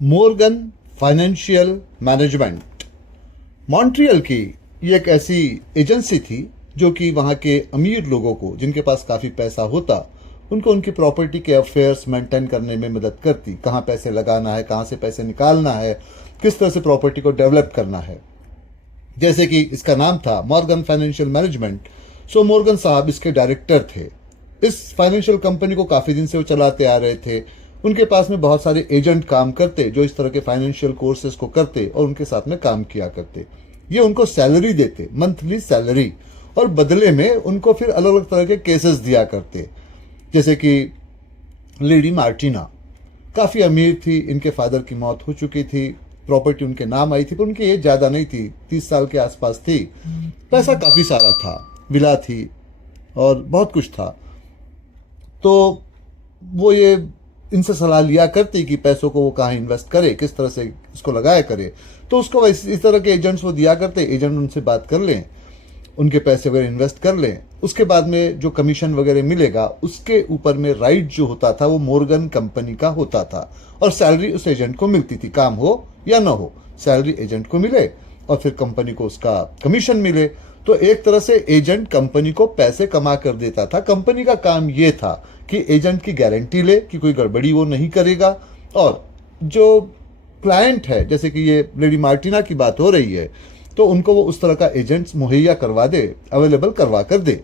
Morgan financial management Montreal की ये एक ऐसी एजेंसी थी जो कि वहाँ के अमीर लोगों को, जिनके पास काफ़ी पैसा होता, उनको उनकी प्रॉपर्टी के अफेयर्स मेंटेन करने में मदद करती। कहाँ पैसे लगाना है, कहाँ से पैसे निकालना है, किस तरह से प्रॉपर्टी को डेवलप करना है। जैसे कि इसका नाम था मॉर्गन फाइनेंशियल मैनेजमेंट। सो मॉर्गन साहब इसके डायरेक्टर थे। इस फाइनेंशियल कंपनी को काफ़ी दिन से वो चलाते आ रहे थे। उनके पास में बहुत सारे एजेंट काम करते जो इस तरह के फाइनेंशियल कोर्सेज को करते और उनके साथ में काम किया करते। ये उनको सैलरी देते, मंथली सैलरी, और बदले में उनको फिर अलग अलग तरह के केसेस दिया करते। जैसे कि लेडी मार्टिना काफ़ी अमीर थी, इनके फादर की मौत हो चुकी थी, प्रॉपर्टी उनके नाम आई थी, पर उनकी एज ज़्यादा नहीं थी, 30 साल के आसपास थी। पैसा काफ़ी सारा था, विला थी और बहुत कुछ था। तो वो ये इनसे सलाह लिया करती कि पैसों को वो कहाँ इन्वेस्ट करे, किस तरह से इसको लगाया करे। तो उसको इस तरह के एजेंट्स वो दिया करते। एजेंट उनसे बात कर लें, उनके पैसे वगैरह इन्वेस्ट कर लें, उसके बाद में जो कमीशन वगैरह मिलेगा उसके ऊपर में राइट जो होता था वो मॉर्गन कंपनी का होता था, और सैलरी उस एजेंट को मिलती थी। काम हो या ना हो, सैलरी एजेंट को मिले और फिर कंपनी को उसका कमीशन मिले। तो एक तरह से एजेंट कंपनी को पैसे कमा कर देता था। कंपनी का काम ये था कि एजेंट की गारंटी ले कि कोई गड़बड़ी वो नहीं करेगा, और जो क्लाइंट है, जैसे कि ये लेडी मार्टिना की बात हो रही है, तो उनको वो उस तरह का एजेंट्स मुहैया करवा दे, अवेलेबल करवा कर दे।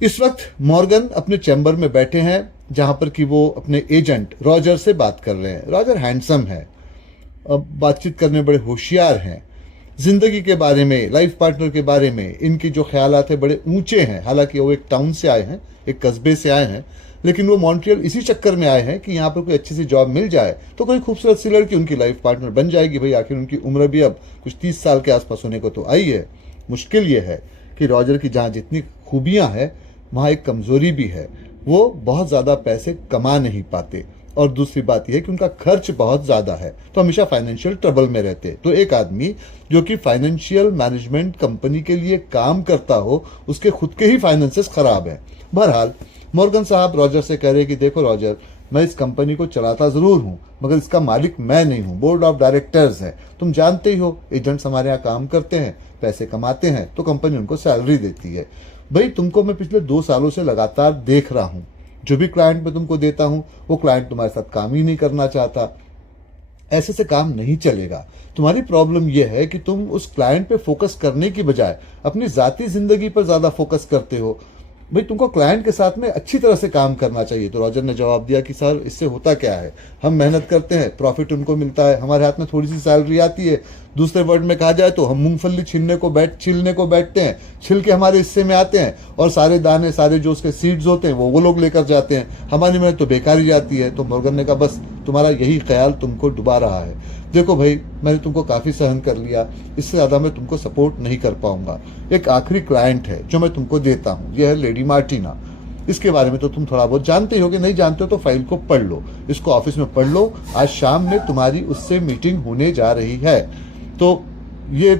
इस वक्त मॉर्गन अपने चैम्बर में बैठे हैं, जहां पर कि वो अपने एजेंट रॉजर से बात कर रहे हैं। रॉजर हैंडसम है, बातचीत करने में बड़े होशियार हैं। जिंदगी के बारे में, लाइफ पार्टनर के बारे में इनकी जो ख्यालात है बड़े ऊंचे हैं। हालांकि वो एक टाउन से आए हैं, एक कस्बे से आए हैं, लेकिन वो मॉन्ट्रियल इसी चक्कर में आए हैं कि यहाँ पर कोई अच्छी सी जॉब मिल जाए तो कोई खूबसूरत सी लड़की उनकी लाइफ पार्टनर बन जाएगी। भाई आखिर उनकी उम्र भी अब कुछ 30 साल के आसपास होने को तो आई है। मुश्किल ये है कि रॉजर की जहाँ जितनी खूबियाँ हैं वहाँ एक कमज़ोरी भी है, वो बहुत ज़्यादा पैसे कमा नहीं पाते, और दूसरी बात यह है कि उनका खर्च बहुत ज़्यादा है, तो हमेशा फाइनेंशियल ट्रबल में रहते। तो एक आदमी जो कि फाइनेंशियल मैनेजमेंट कंपनी के लिए काम करता हो, उसके खुद के ही फाइनेंसेस खराब हैं। बहरहाल मॉर्गन साहब रॉजर से कह रहे कि देखो रॉजर, मैं इस कंपनी को चलाता ज़रूर हूँ, मगर इसका मालिक मैं नहीं हूँ, बोर्ड ऑफ डायरेक्टर्स है। तुम जानते ही हो, एजेंट्स हमारे यहाँ काम करते हैं, पैसे कमाते हैं, तो कंपनी उनको सैलरी देती है। भाई तुमको मैं पिछले 2 सालों से लगातार देख रहा हूँ, जो भी क्लाइंट मैं तुमको देता हूं वो क्लाइंट तुम्हारे साथ काम ही नहीं करना चाहता। ऐसे से काम नहीं चलेगा। तुम्हारी प्रॉब्लम यह है कि तुम उस क्लाइंट पे फोकस करने की बजाय अपनी जाती जिंदगी पर ज्यादा फोकस करते हो। भाई तुमको क्लाइंट के साथ में अच्छी तरह से काम करना चाहिए। तो रॉजर ने जवाब दिया कि सर, इससे होता क्या है, हम मेहनत करते हैं, प्रॉफिट उनको मिलता है, हमारे हाथ में थोड़ी सी सैलरी आती है। दूसरे वर्ड में कहा जाए तो हम मूंगफली छीलने को बैठते हैं, छिल के हमारे हिस्से में आते हैं, और सारे दाने, सारे जो उसके सीड्स होते हैं वो लोग लेकर जाते हैं। हमारी मेहनत तो बेकार ही जाती है। तो मॉर्गन ने कहा बस तुम्हारा यही ख्याल तुमको डुबा रहा है। देखो भाई, मैंने तुमको काफ़ी सहन कर लिया, इससे ज़्यादा मैं तुमको सपोर्ट नहीं कर पाऊंगा। एक आखिरी क्लाइंट है जो मैं तुमको देता हूँ, यह है लेडी मार्टिना। इसके बारे में तो तुम थोड़ा बहुत जानते हो, कि नहीं जानते हो तो फाइल को पढ़ लो, इसको ऑफिस में पढ़ लो। आज शाम में तुम्हारी उससे मीटिंग होने जा रही है, तो ये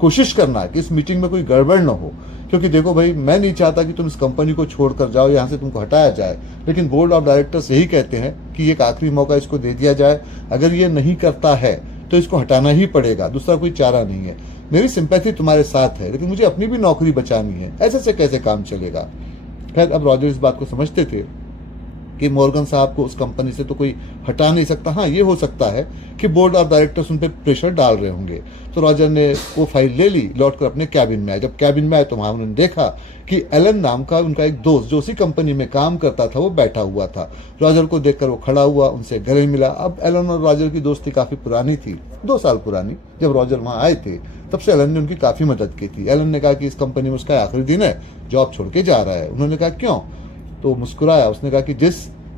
कोशिश करना कि इस मीटिंग में कोई गड़बड़ ना हो। क्योंकि देखो भाई, मैं नहीं चाहता कि तुम इस कंपनी को छोड़कर जाओ, यहाँ से तुमको हटाया जाए, लेकिन बोर्ड ऑफ डायरेक्टर्स यही कहते हैं कि एक आखिरी मौका इसको दे दिया जाए। अगर ये नहीं करता है तो इसको हटाना ही पड़ेगा, दूसरा कोई चारा नहीं है। मेरी सिंपैथी तुम्हारे साथ है, लेकिन मुझे अपनी भी नौकरी बचानी है। ऐसे से कैसे काम चलेगा। खैर, अब रॉजर इस बात को समझते थे कि मॉर्गन साहब को उस कंपनी से तो कोई हटा नहीं सकता। हाँ, ये हो सकता है कि बोर्ड ऑफ डायरेक्टर्स उन पर प्रेशर डाल रहे होंगे। तो रॉजर ने वो फाइल ले ली, लौटकर अपने कैबिन में आए। जब कैबिन में आए तो वहाँ उन्होंने देखा कि एलन नाम का उनका एक दोस्त जो उसी कंपनी में काम करता था वो बैठा हुआ था। रॉजर को देखकर वो खड़ा हुआ, उनसे गले मिला। अब एलन और रॉजर की दोस्ती काफ़ी पुरानी थी, 2 साल पुरानी। जब रॉजर वहाँ आए थे तब से एलन ने उनकी काफ़ी मदद की थी। एलन ने कहा कि इस कंपनी में उसका आखिरी दिन है, जॉब छोड़ के जा रहा है। उन्होंने कहा क्यों? तो मुस्कुराया, उसने कहा कि जिस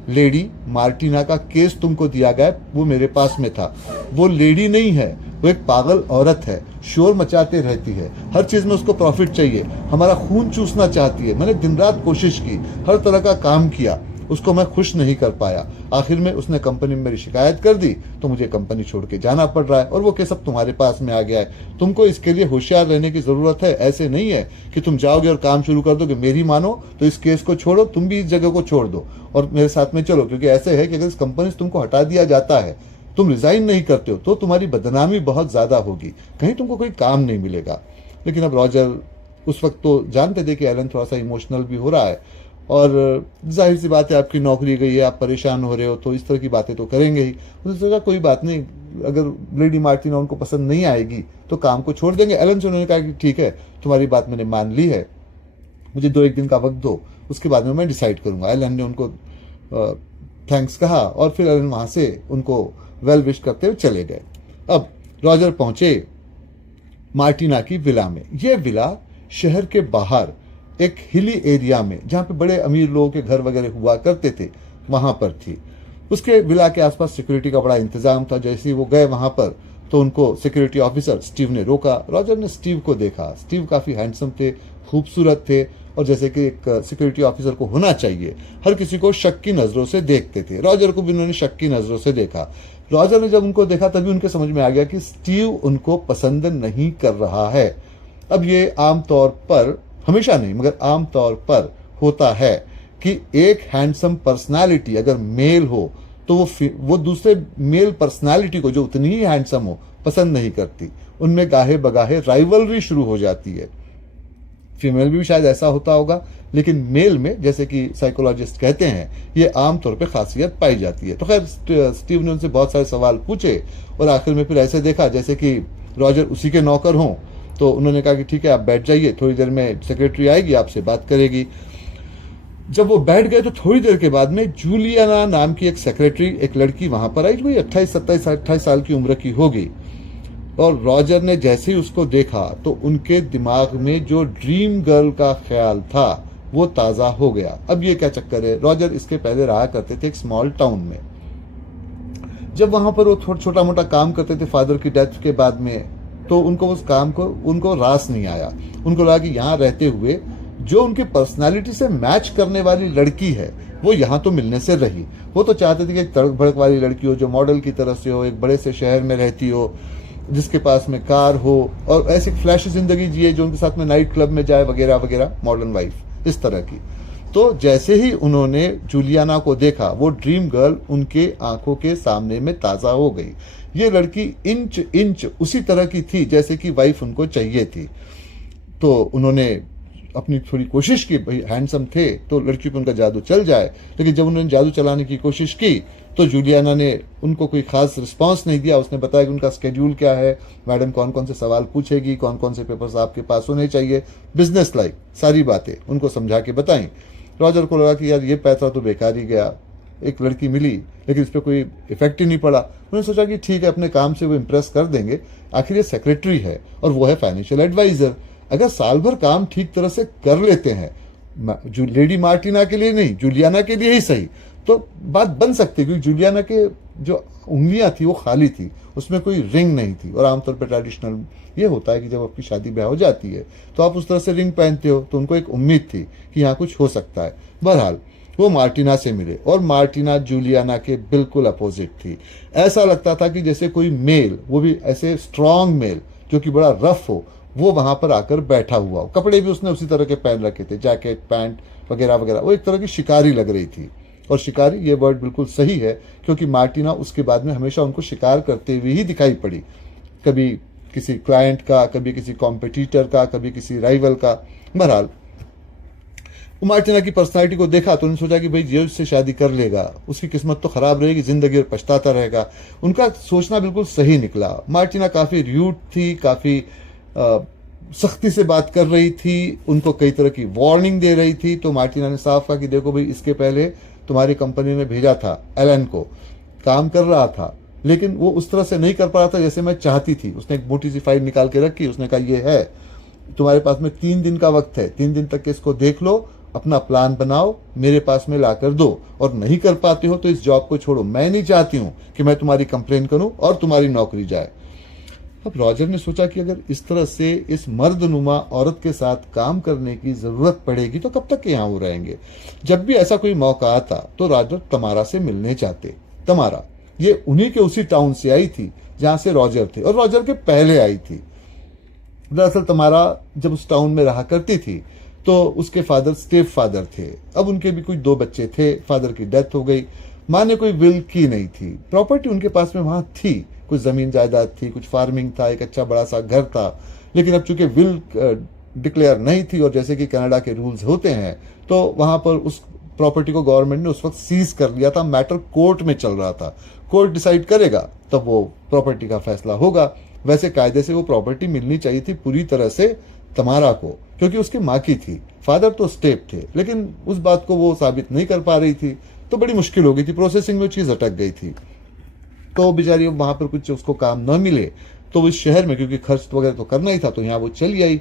लेडी मार्टिना का केस तुमको दिया गया वो मेरे पास में था। वो लेडी नहीं है, वो एक पागल औरत है, शोर मचाते रहती है, हर चीज में उसको प्रॉफिट चाहिए, हमारा खून चूसना चाहती है। मैंने दिन रात कोशिश की, हर तरह का काम किया, उसको मैं खुश नहीं कर पाया। आखिर में उसने कंपनी में मेरी शिकायत कर दी, तो मुझे कंपनी छोड़ के जाना पड़ रहा है, और वो केस अब तुम्हारे पास में आ गया है। तुमको इसके लिए होशियार रहने की जरूरत है। ऐसे नहीं है कि तुम जाओगे और काम शुरू कर दोगे, मेरी मानो तो इस केस को छोड़ो, तुम भी इस जगह को छोड़ दो और मेरे साथ में चलो। क्योंकि ऐसे है कि अगर इस कंपनी से तुमको हटा दिया जाता है, तुम रिजाइन नहीं करते हो, तो तुम्हारी बदनामी बहुत ज्यादा होगी, कहीं तुमको कोई काम नहीं मिलेगा। लेकिन अब रॉजर उस वक्त तो जानते थे कि एलन थोड़ा सा इमोशनल भी हो रहा है, और जाहिर सी बात है, आपकी नौकरी गई है, आप परेशान हो रहे हो, तो इस तरह की बातें तो करेंगे ही। उसने सोचा कोई बात नहीं, अगर लेडी मार्टिना उनको पसंद नहीं आएगी तो काम को छोड़ देंगे। एलन से उन्होंने कहा कि ठीक है, तुम्हारी बात मैंने मान ली है, मुझे 2-1 दिन का वक्त दो, उसके बाद में मैं डिसाइड करूंगा। एलन ने उनको थैंक्स कहा और फिर एलन वहां से उनको वेल विश करते हुए चले गए। अब रॉजर पहुंचे मार्टिना की विला में। यह विला शहर के बाहर एक हिली एरिया में, जहां पे बड़े अमीर लोगों के घर वगैरह हुआ करते थे, वहां पर थी। उसके विला के आसपास सिक्योरिटी का बड़ा इंतजाम था। जैसे ही वो गए वहां पर, तो उनको सिक्योरिटी ऑफिसर स्टीव ने रोका। रॉजर ने स्टीव को देखा। स्टीव काफी हैंडसम थे, खूबसूरत थे, और जैसे कि एक सिक्योरिटी ऑफिसर को होना चाहिए, हर किसी को शक की नजरों से देखते थे। रॉजर को भी उन्होंने शक की नजरों से देखा। रॉजर ने जब उनको देखा, तभी उनके समझ में आ गया कि स्टीव उनको पसंद नहीं कर रहा है। अब ये आमतौर पर, हमेशा नहीं मगर आमतौर पर होता है कि एक हैंडसम पर्सनालिटी अगर मेल हो, तो वो दूसरे मेल पर्सनालिटी को, जो उतनी ही हैंडसम हो, पसंद नहीं करती। उनमें गाहे बगाहे राइवलरी शुरू हो जाती है। फीमेल भी शायद ऐसा होता होगा, लेकिन मेल में, जैसे कि साइकोलॉजिस्ट कहते हैं, ये आमतौर पे खासियत पाई जाती है। तो खैर, स्टीव ने उनसे बहुत सारे सवाल पूछे, और आखिर में फिर ऐसे देखा जैसे कि रॉजर उसी के नौकर हों। तो उन्होंने कहा कि ठीक है, आप बैठ जाइए, थोड़ी देर में सेक्रेटरी आएगी, आपसे बात करेगी। जब वो बैठ गए, तो थोड़ी देर के बाद में जूलियाना नाम की एक सेक्रेटरी, एक लड़की वहां पर आई, जो 28 साल की उम्र की होगी। और रॉजर ने जैसे ही उसको देखा, तो उनके दिमाग में जो ड्रीम गर्ल का ख्याल था वो ताजा हो गया। अब ये क्या चक्कर है, रॉजर इसके पहले रहा करते थे एक स्मॉल टाउन में। जब वहां पर वो छोटा मोटा काम करते थे फादर की डेथ के बाद में, तो उनको उस काम को, उनको रास नहीं आया। उनको लगा कि यहाँ रहते हुए जो उनकी पर्सनालिटी से मैच करने वाली लड़की है, वो यहाँ तो मिलने से रही। वो तो चाहते थे कि एक तड़क भड़क वाली लड़की हो, जो मॉडल की तरह से हो, एक बड़े से शहर में रहती हो, जिसके पास में कार हो, और ऐसी फ्लैश जिंदगी जिए, जो उनके साथ में नाइट क्लब में जाए वगैरह वगैरह, मॉडर्न वाइफ, इस तरह की। तो जैसे ही उन्होंने जूलियाना को देखा, वो ड्रीम गर्ल उनके आंखों के सामने में ताजा हो गई। ये लड़की इंच इंच उसी तरह की थी जैसे कि वाइफ उनको चाहिए थी। तो उन्होंने अपनी थोड़ी कोशिश की, भाई हैंडसम थे तो लड़की पर उनका जादू चल जाए। लेकिन जब उन्होंने जादू चलाने की कोशिश की, तो जूलियाना ने उनको कोई खास रिस्पांस नहीं दिया। उसने बताया कि उनका स्केड्यूल क्या है, मैडम कौन कौन से सवाल पूछेगी, कौन कौन से पेपर्स आपके पास होने चाहिए, बिजनेस लाइक सारी बातें उनको समझा के बताई। रॉजर को लगा कि यार ये पैसा तो बेकार ही गया, एक लड़की मिली लेकिन इस पर कोई इफेक्ट ही नहीं पड़ा। उन्होंने सोचा कि ठीक है, अपने काम से वो इम्प्रेस कर देंगे, आखिर ये सेक्रेटरी है और वो है फाइनेंशियल एडवाइजर। अगर साल भर काम ठीक तरह से कर लेते हैं, जो लेडी मार्टिना के लिए नहीं, जूलियाना के लिए ही सही, तो बात बन सकती है। क्योंकि जूलियाना के जो उंगलियां थी वो खाली थी, उसमें कोई रिंग नहीं थी। और आमतौर पर ट्रेडिशनल ये होता है कि जब आपकी शादी ब्याह हो जाती है तो आप उस तरह से रिंग पहनते हो, तो उनको एक उम्मीद थी कि यहाँ कुछ हो सकता है। बहरहाल वो मार्टिना से मिले, और मार्टिना जूलियाना के बिल्कुल अपोजिट थी। ऐसा लगता था कि जैसे कोई मेल, वो भी ऐसे स्ट्रांग मेल जो कि बड़ा रफ हो, वो वहां पर आकर बैठा हुआ हो। कपड़े भी उसने उसी तरह के पहन रखे थे, जैकेट, पैंट वगैरह वगैरह। वो एक तरह की शिकारी लग रही थी। और शिकारी, ये वर्ड बिल्कुल सही है, क्योंकि मार्टिना उसके बाद में हमेशा उनको शिकार करते हुए ही दिखाई पड़ी। कभी किसी क्लाइंट का, कभी किसी कॉम्पिटिटर का, कभी किसी राइवल का। बहरहाल मार्टिना की पर्सनालिटी को देखा तो उन्होंने सोचा कि भाई ये उससे शादी कर लेगा, उसकी किस्मत तो खराब रहेगी जिंदगी और पछताता रहेगा। उनका सोचना बिल्कुल सही निकला। मार्टिना काफी र्यूड थी, काफी सख्ती से बात कर रही थी, उनको कई तरह की वार्निंग दे रही थी। तो मार्टिना ने साफ कहा कि देखो भाई, इसके पहले तुम्हारी कंपनी ने भेजा था एलन को, काम कर रहा था, लेकिन वो उस तरह से नहीं कर पा रहा था जैसे मैं चाहती थी। उसने एक मोटी सी फाइल निकाल के रखी, उसने कहा ये है, तुम्हारे पास में 3 दिन का वक्त है, 3 दिन तक इसको देख लो, अपना प्लान बनाओ, मेरे पास में ला कर दो, और नहीं कर पाते हो तो इस जॉब को छोड़ो। मैं नहीं चाहती हूं कि मैं तुम्हारी कंप्लेन करूं और तुम्हारी नौकरी जाए। अब रॉजर ने सोचा कि अगर इस तरह से इस मर्दनुमा औरत के साथ काम करने की जरूरत पड़ेगी तो कब तक यहाँ वो रहेंगे। जब भी ऐसा कोई मौका आता तो रॉजर तमारा से मिलने जाते। तमारा ये उन्हीं के उसी टाउन से आई थी जहां से रॉजर थे और रॉजर के पहले आई थी। दरअसल तमारा जब उस टाउन में रहा करती थी तो उसके फादर स्टेप फादर थे। अब उनके भी कुछ 2 बच्चे थे, फादर की डेथ हो गई, माँ ने कोई विल की नहीं थी। प्रॉपर्टी उनके पास में वहां थी, कुछ जमीन जायदाद थी, कुछ फार्मिंग था, एक अच्छा बड़ा सा घर था, लेकिन अब चूंकि विल डिक्लेयर नहीं थी और जैसे कि कनाडा के रूल्स होते हैं तो वहां पर उस प्रॉपर्टी को गवर्नमेंट ने उस वक्त सीज कर लिया था। मैटर कोर्ट में चल रहा था, कोर्ट डिसाइड करेगा तब वो प्रॉपर्टी का फैसला होगा। वैसे कायदे से वो प्रॉपर्टी मिलनी चाहिए थी पूरी तरह से तमारा को, क्योंकि उसकी माँ की थी। फादर तो स्टेप थे, लेकिन उस बात को वो साबित नहीं कर पा रही थी तो बड़ी मुश्किल हो गई थी, प्रोसेसिंग में चीज अटक गई थी। तो बेचारी वहां पर कुछ उसको काम न मिले तो इस शहर में, क्योंकि खर्च वगैरह तो करना ही था, तो यहाँ वो चली आई।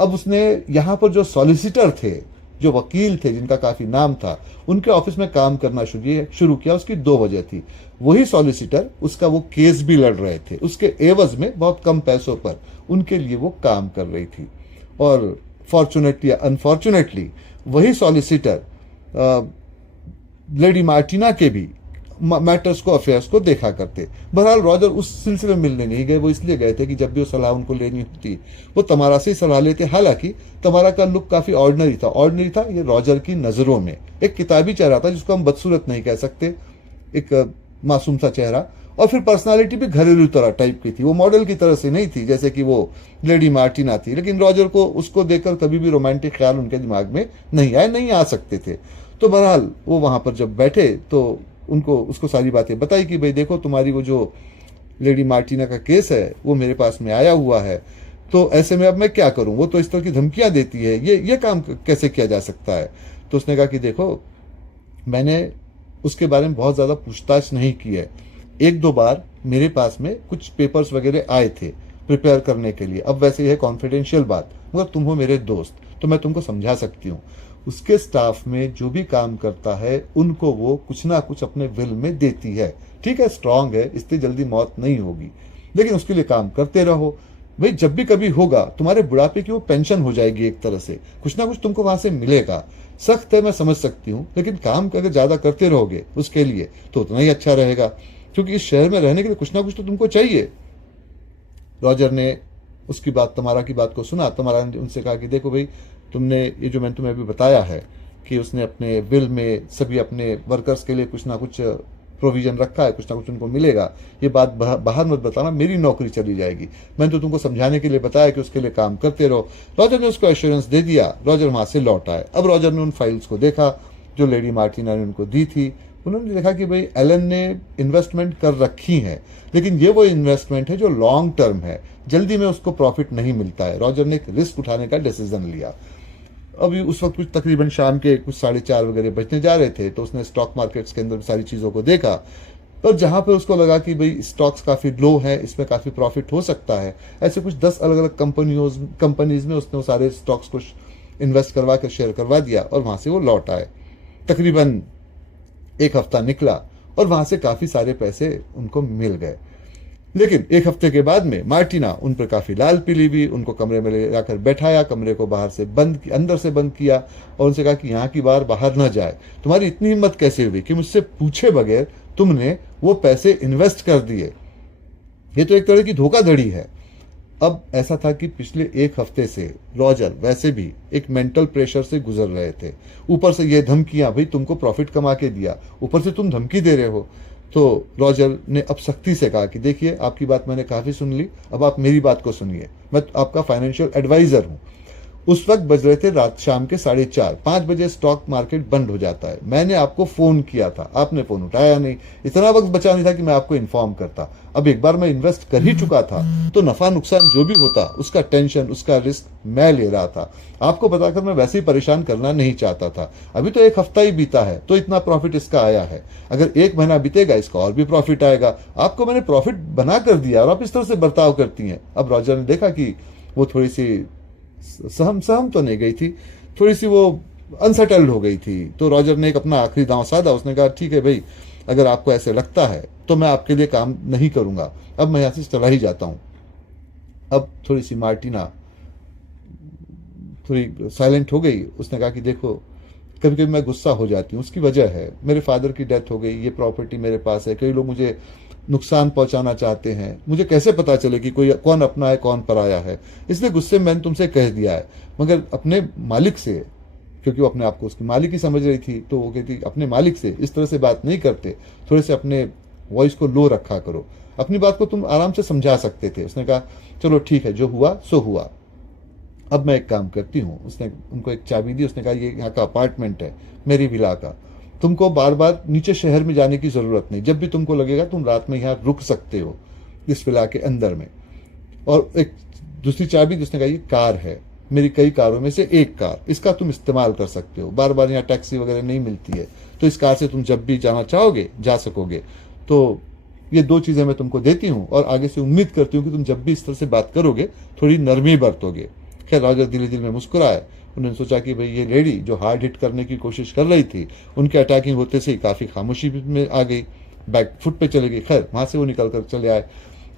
अब उसने यहाँ पर जो सॉलिसिटर थे, जो वकील थे जिनका काफी नाम था, उनके ऑफिस में काम करना शुरू किया। उसकी 2 वजह थी। वही सॉलिसिटर उसका वो केस भी लड़ रहे थे, उसके एवज में बहुत कम पैसों पर उनके लिए वो काम कर रही थी। और फॉर्चुनेटली या अनफॉर्चुनेटली वही सॉलिसिटर लेडी मार्टिना के भी मैटर्स को, अफेयर्स को देखा करते। बहरहाल रॉजर उस सिलसिले में मिलने नहीं गए, वो इसलिए गए थे कि जब भी वो सलाह उनको लेनी होती वो तमारा से ही सलाह लेते। हालांकि तमारा का लुक काफी ऑर्डिनरी था ये रॉजर की नजरों में। एक किताबी चेहरा था जिसको हम बदसूरत नहीं कह सकते, एक मासूम सा चेहरा, और फिर पर्सनालिटी भी घरेलू तरह टाइप की थी। वो मॉडल की तरह से नहीं थी जैसे कि वो लेडी मार्टिना थी, लेकिन रॉजर को उसको देखकर कभी भी रोमांटिक ख्याल उनके दिमाग में नहीं आ सकते थे। तो बहरहाल वो वहां पर जब बैठे तो उसको सारी बातें बताई कि भाई देखो, तुम्हारी वो जो लेडी मार्टिना का केस है वो मेरे पास में आया हुआ है, तो ऐसे में अब मैं क्या करूं, वो तो इस तरह की धमकियां देती है, ये काम कैसे किया जा सकता है। तो उसने कहा कि देखो, मैंने उसके बारे में बहुत ज्यादा पूछताछ नहीं की है। 1-2 बार मेरे पास में कुछ पेपर्स वगैरह आए थे प्रिपेयर करने के लिए। अब वैसे यह कॉन्फिडेंशियल बात, मगर तुम हो मेरे दोस्त तो मैं तुमको समझा सकती हूँ। उसके स्टाफ में जो भी काम करता है उनको वो कुछ ना कुछ अपने विल में देती है। ठीक है, स्ट्रांग है, इसलिए जल्दी मौत नहीं होगी, लेकिन उसके लिए काम करते रहो। भाई जब भी कभी होगा तुम्हारे बुढ़ापे की वो पेंशन हो जाएगी, एक तरह से कुछ ना कुछ तुमको वहां से मिलेगा। सख्त है, मैं समझ सकती हूँ, लेकिन काम अगर ज्यादा करते रहोगे उसके लिए तो उतना ही अच्छा रहेगा, क्योंकि इस शहर में रहने के लिए कुछ ना कुछ तो तुमको चाहिए। रॉजर ने उसकी बात, तमारा की बात को सुना। तमारा ने उनसे कहा कि देखो भाई, तुमने ये जो मैंने तुम्हें अभी बताया है कि उसने अपने विल में सभी अपने वर्कर्स के लिए कुछ ना कुछ प्रोविजन रखा है, कुछ ना कुछ उनको मिलेगा, ये बात बाहर मत बताना, मेरी नौकरी चली जाएगी। मैंने तो तुमको समझाने के लिए बताया कि उसके लिए काम करते रहो। रॉजर ने उसको एश्योरेंस दे दिया। रॉजर वहां से लौट आए। अब रॉजर ने उन फाइल्स को देखा जो लेडी मार्टिना ने उनको दी थी। उन्होंने देखा कि भाई एलन ने इन्वेस्टमेंट कर रखी है, लेकिन ये वो इन्वेस्टमेंट है जो लॉन्ग टर्म है, जल्दी में उसको प्रॉफिट नहीं मिलता है। रॉजर ने एक रिस्क उठाने का डिसीजन लिया। अभी उस वक्त कुछ तकरीबन शाम के कुछ 4:30 वगैरह बजने जा रहे थे, तो उसने स्टॉक मार्केट्स के अंदर सारी चीज़ों को देखा। पर जहां पर उसको लगा कि भाई स्टॉक्स काफ़ी लो है, इसमें काफ़ी प्रॉफिट हो सकता है, ऐसे कुछ 10 अलग अलग कंपनीज में उसने वो सारे स्टॉक्स को इन्वेस्ट करवा कर शेयर करवा दिया और वहां से वो लौट आए। तकरीबन 1 हफ्ता निकला और वहां से काफ़ी सारे पैसे उनको मिल गए। लेकिन 1 हफ्ते के बाद में मार्टिना उन पर काफी लाल पीली भी, उनको कमरे में ले जाकर बैठाया, कमरे को बाहर से अंदर से बंद किया और उनसे कहा कि यहाँ की बाहर न जाए। तुम्हारी इतनी हिम्मत कैसे हुई कि मुझसे पूछे बगैर तुमने वो पैसे इन्वेस्ट कर दिए? ये तो एक तरह की धोखाधड़ी है। अब ऐसा था कि पिछले 1 हफ्ते से रॉजर वैसे भी एक मेंटल प्रेशर से गुजर रहे थे। ऊपर से ये धमकियां, भाई तुमको प्रॉफिट कमा के दिया, ऊपर से तुम धमकी दे रहे हो। तो रॉजर ने अब सख्ती से कहा कि देखिए, आपकी बात मैंने काफी सुन ली, अब आप मेरी बात को सुनिए, मैं आपका फाइनेंशियल एडवाइजर हूं। उस वक्त बज रहे थे रात शाम के 4:30, 5 बजे स्टॉक मार्केट बंद हो जाता है। मैंने आपको फोन किया था, आपने फोन उठाया नहीं। इतना वक्त बचा नहीं था कि मैं आपको इन्फॉर्म करता। अब एक बार मैं इन्वेस्ट कर ही चुका था तो नफा नुकसान जो भी होता उसका टेंशन, उसका रिस्क मैं ले रहा था। आपको बताकर मैं वैसे ही परेशान करना नहीं चाहता था। अभी तो 1 हफ्ता ही बीता है तो इतना प्रॉफिट इसका आया है, अगर 1 महीना बीतेगा इसका और भी प्रॉफिट आएगा। आपको मैंने प्रॉफिट बना कर दिया और आप इस तरह से बर्ताव करती हैं। अब रॉजर ने देखा कि वो थोड़ी सी सहम तो नहीं गई थी, थोड़ी सी वो अनसेटल्ड हो गई थी। तो रॉजर ने एक अपना आखिरी दांव साधा। उसने कहा ठीक है भाई, अगर आपको ऐसे लगता है तो मैं आपके लिए काम नहीं करूंगा, अब मैं यहां से चला ही जाता हूं। अब थोड़ी सी मार्टिना थोड़ी साइलेंट हो गई। उसने कहा कि देखो, कभी कभी मैं गुस्सा हो जाती हूँ, उसकी वजह है मेरे फादर की डेथ हो गई, ये प्रॉपर्टी मेरे पास है, कई लोग मुझे नुकसान पहुंचाना चाहते हैं, मुझे कैसे पता चले कि कोई कौन अपना है कौन पराया है, इसलिए गुस्से में मैंने तुमसे कह दिया है। मगर अपने मालिक से, क्योंकि वो अपने आप को उसकी मालिक ही समझ रही थी, तो वो कहती अपने मालिक से इस तरह से बात नहीं करते, थोड़े से अपने वॉइस को लो रखा करो, अपनी बात को तुम आराम से समझा सकते थे। उसने कहा चलो ठीक है, जो हुआ सो हुआ, अब मैं एक काम करती हूँ। उसने उनको एक चाबी दी। उसने कहा ये यहाँ का अपार्टमेंट है मेरी विला का, तुमको बार बार नीचे शहर में जाने की जरूरत नहीं, जब भी तुमको लगेगा तुम रात में यहाँ रुक सकते हो इस विला के अंदर में। और एक दूसरी चाबी जिसने कहा ये कार है, मेरी कई कारों में से एक कार, इसका तुम इस्तेमाल कर सकते हो, बार बार यहाँ टैक्सी वगैरह नहीं मिलती है, तो इस कार से तुम जब भी जाना चाहोगे जा सकोगे। तो ये दो चीजें मैं तुमको देती हूँ और आगे से उम्मीद करती हूँ कि तुम जब भी इस तरह से बात करोगे थोड़ी नरमी बरतोगे। खैर रॉजर दिल दिल में मुस्कुराए। उन्होंने सोचा कि भाई ये लेडी जो हार्ड हिट करने की कोशिश कर रही थी, उनके अटैकिंग होते से ही काफी खामोशी में आ गई, बैक फुट पे चले गई। खैर वहां से वो निकल कर चले आए।